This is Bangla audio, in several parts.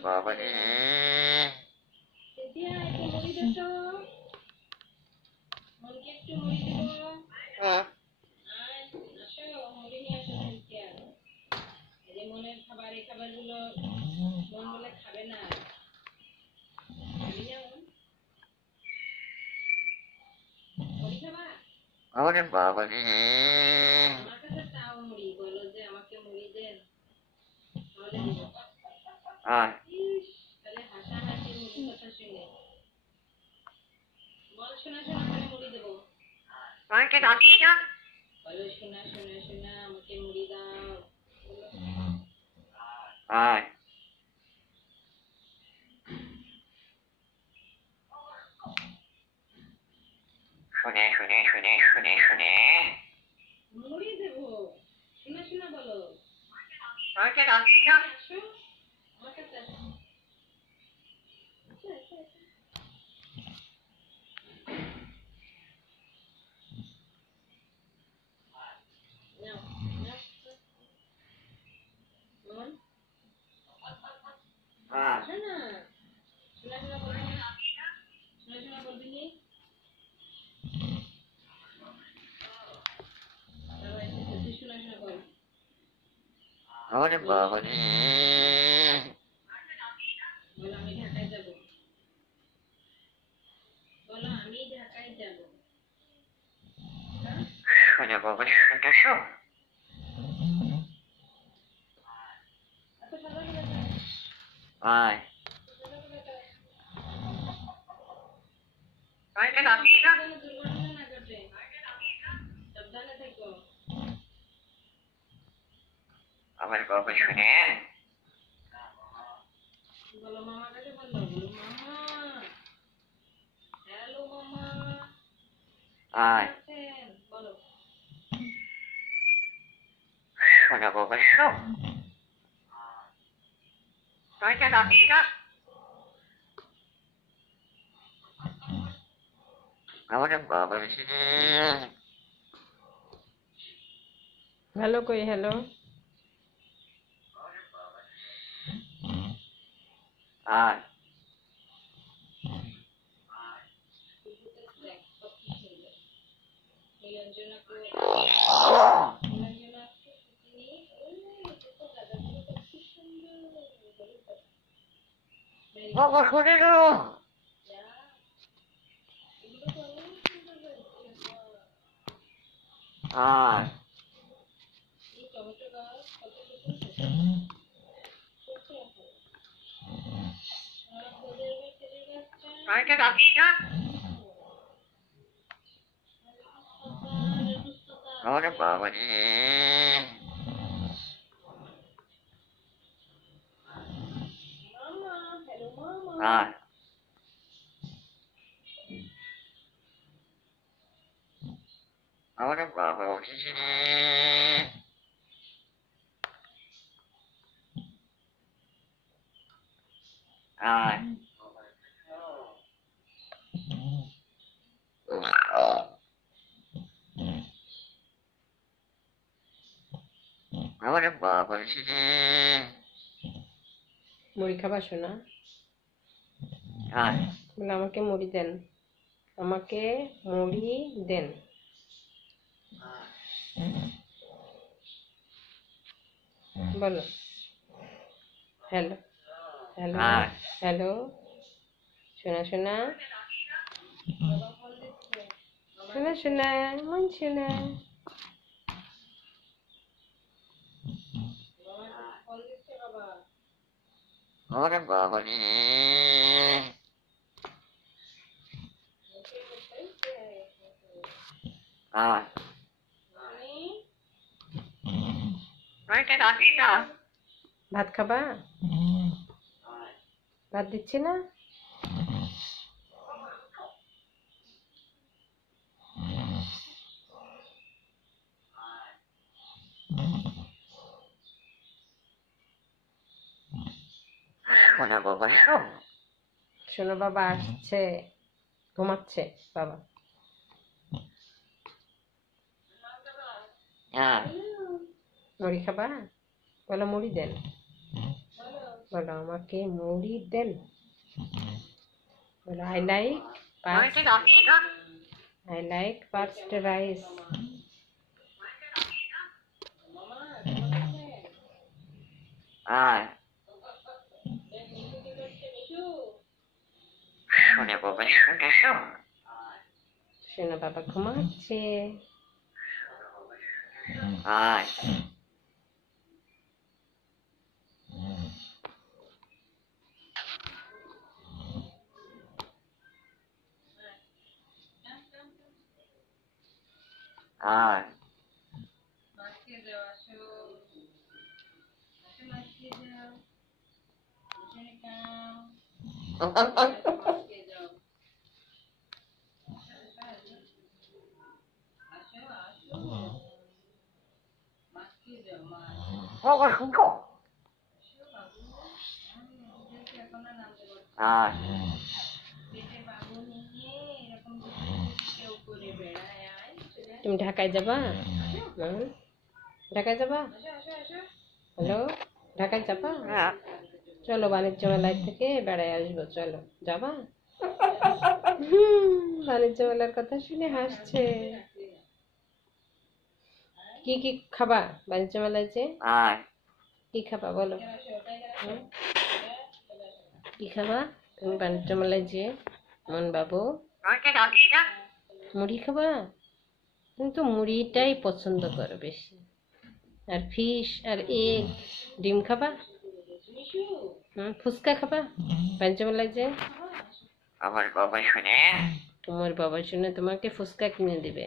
বাবা রে দিয়া একটু মুড়ি দে তো মনকে একটু মুড়ি দেব আসো মুড়ি নিয়ে আসো দিয়া এই মনের খাবার এই খাবারগুলো মন বলে খাবে না খাবি না মুড়ি খাবা আমারে বাবা রে আমার কাছে চাও মুড়ি বলো যে আমাকে মুড়ি দেন তাহলে দিব তাহলে হাসাহাসি মুড়ি কথা শুনে বল শোনা শোনা করে মুড়ি দেবো আমাকে ডাকি না বলো শোনা শোনা শোনা আমাকে মুড়ি দাও আয় শুনে শুনে শুনে শুনে শুনে মুড়ি দেবো শোনা শোনা বলো আমাকে ডাকি না আসো আমার কাছে আসো আমারে বাবা রে বলো আমি ঢাকায় যাব বলো আমি ঢাকায় যাব শুনে বাবা শুনতেছো আয় আমাকে ডাকি না দুর্ঘটনা না ঘটে সাবধানে থেকো আমার বাবা শুনে বলো মামার কাছে বলো বলো মামা হ্যালো মামা আয় বলো শুনে বাবা শোন আমাকে ডাকি না আমারে বাবা রে হ্যালো কই হ্যালো আয় বাবা শুনে গেল আয় আমাকে ডাকি না আমারে বাবা রে আয় আমারে বাবা উঠেছে রে আয় আমারে বাবা উঠেছে মুড়ি খাবা শোনা আয় বলে আমাকে মুড়ি দেন আমাকে মুড়ি দেন বলো হ্যালো হ্যালো হ্যালো শোনা শোনা শোনা শোনা মন শোনা আমারে বাবা রে আয় আমাকে ডাকি না ভাত খাবা ভাত দিচ্ছি না শোনা বাবা শোন শোনো বাবা আসছে ঘুমাচ্ছে বাবা আয় মুড়ি খাবা বলো মুড়ি দেন বলো আমাকে মুড়ি দেন। বলো আই লাইক পার্সড রাইস। আয় শুনে বাবা শুনে শোন শোনো বাবা ঘুমাচ্ছে। আয় আয় মাছ খেয়ে যাও, আসো আসো মাছ খেয়ে যাও, এখানে খাও, মাছ খেয়ে যাও, আসো আসো মাছ খেয়ে যাও, মাছ বাবা শুনছো আসো বাবু। দেখো এখন আর নামতে পারছি না। আয় পেটে বাবু নিয়ে এরকম কেউ করে বেড়ায়। আয় তুমি ঢাকায় যাবা? ঢাকায় যাবা? হ্যালো, ঢাকায় যাবা? চলো বাণিজ্য মেলায় থেকে বেড়ায় আসবো, চলো যাবা? বাণিজ্য মেলার কথা শুনে হাসছে। কি কি খাবা বাণিজ্য মেলায় যে? আয় কি খাবা বলো? কি খাবা তুমি বাণিজ্য মেলায় যে মন বাবু? মুড়ি খাবা? তুমি তো মুড়িটাই পছন্দ করো বেশি। আর ফিশ আর এগ, ডিম খাবা? ফুচকা খাবা বাণিজ্য মেলায় যে? আমার বাবা শুনে তোমার বাবা শুনে তোমাকে ফুচকা কিনে দিবে।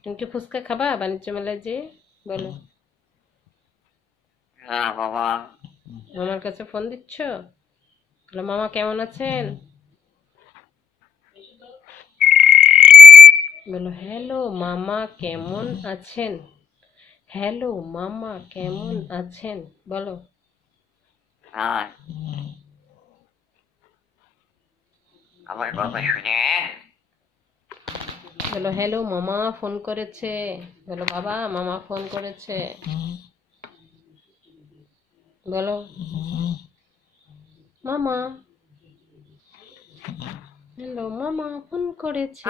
তুমি কি ফুচকা খাবা বাণিজ্য মেলায় যে? বলো। হ্যাঁ বাবা মামার কাছে ফোন দিচ্ছ? বলো মামা কেমন আছেন? বলো হ্যালো মামা কেমন আছেন? হ্যালো মামা কেমন আছেন বলো। আয় আমার বাবা শুনে বলো হ্যালো মামা ফোন করেছে। বলো বাবা মামা ফোন করেছে। বলো মামা, হ্যালো মামা ফোন করেছে।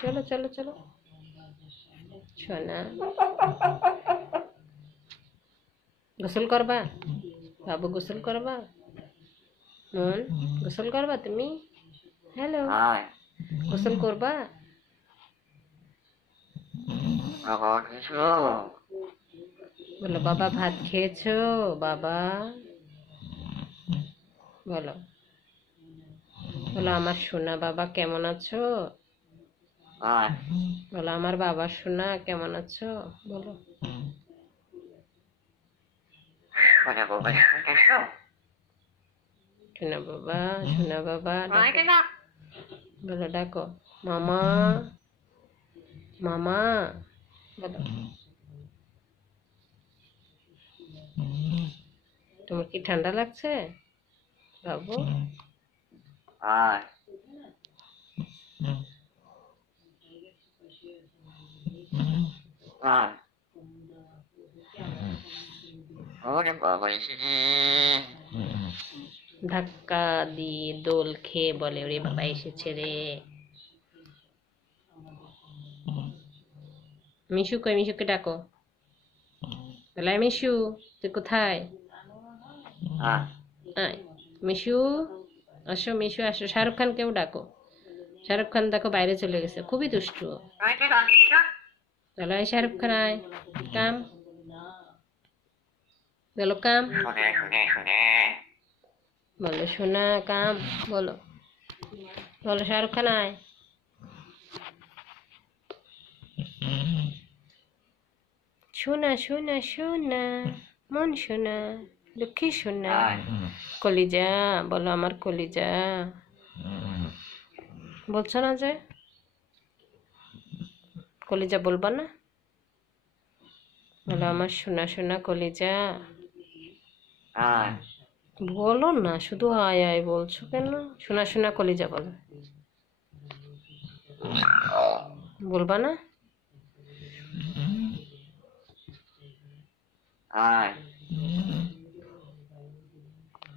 চলো চলো চলো সোনা, গোসল করবা? বাবু গোসল করবা? মন গোসল করবা তুমি? হ্যালো আয় গোসল করবা? বাবা কিছু বলো বাবা ভাত খেয়েছো? বাবা বলো। বলো আমার সোনা বাবা কেমন আছো? আয় বলো আমার বাবা সোনা কেমন আছো? বলো। শুনে বাবা শুনে শোন সোনা বাবা, সোনা বাবা ডাকো। বলো ডাকো মামা, মামা বলো। তোমার কি ঠান্ডা লাগছে বাবু? আয় আয় ওরে বাবা ধাক্কা দিয়ে দোল খেয়ে বলে ওরে বাবা এসেছে রে। মিশু কই? মিশুকে ডাকো। বলে মিশু তুই কোথায়? আয় আয় মিশু আসো, মিশু আসো। শাহরুখ খানকেও ডাকো। শাহরুখ খান দেখো বাইরে চলে গেছে, খুবই দুষ্টু। চলো আয় শাহরুখ খান আয়, কাম বলো কাম। শুনে শুনে শুনে বলো সোনা কাম বলো। বলো শাহরুখ খান আয়। সোনা সোনা সোনা মন সোনা লক্ষ্মী সোনা আয় কলিজা বলো আমার কলিজা। বলছো না যে কলিজা বলবা না? বলো আমার সোনা সোনা কলিজা। আয় বলো না, শুধু আয় আয় বলছো কেন? সোনা সোনা কলিজা বলো। বলবা না? আয়